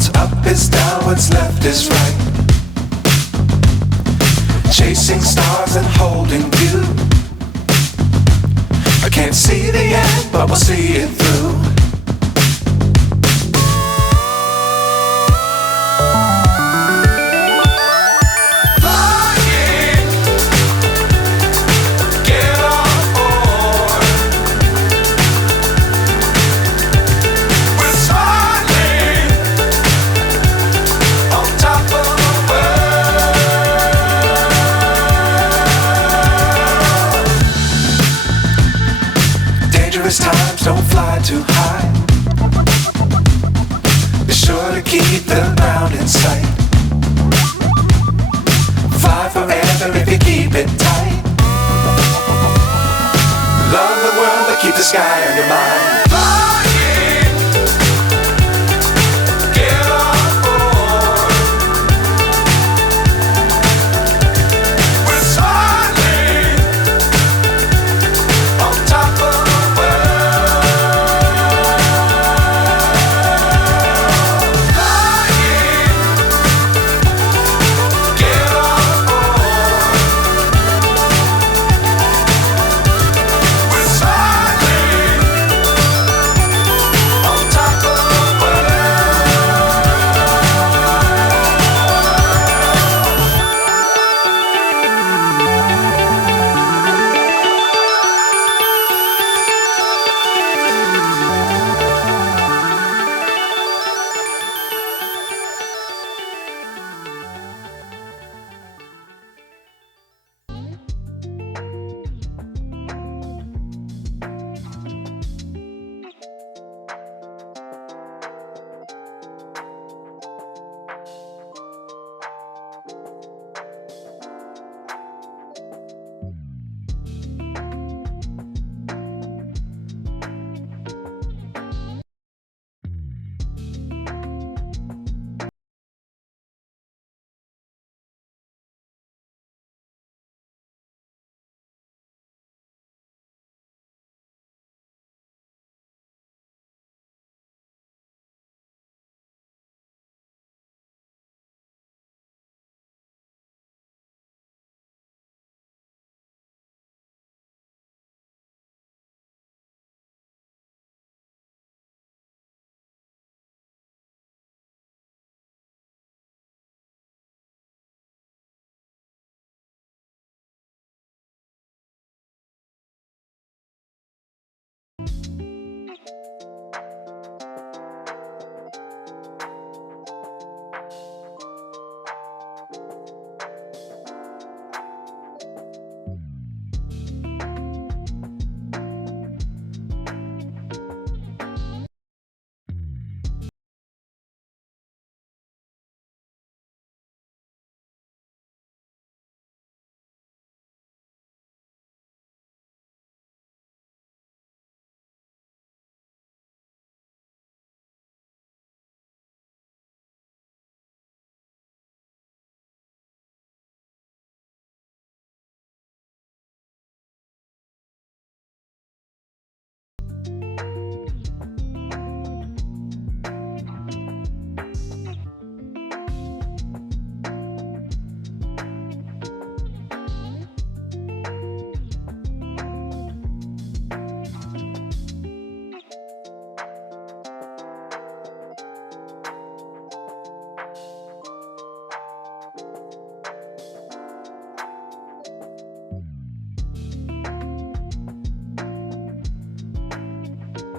What's up is down, what's left is right. Chasing stars and holding you. I can't see the end, but we'll see it through. Times don't fly too high. Be sure to keep the ground in sight. Fly forever if you keep it tight. Love the world but keep the sky on your mind.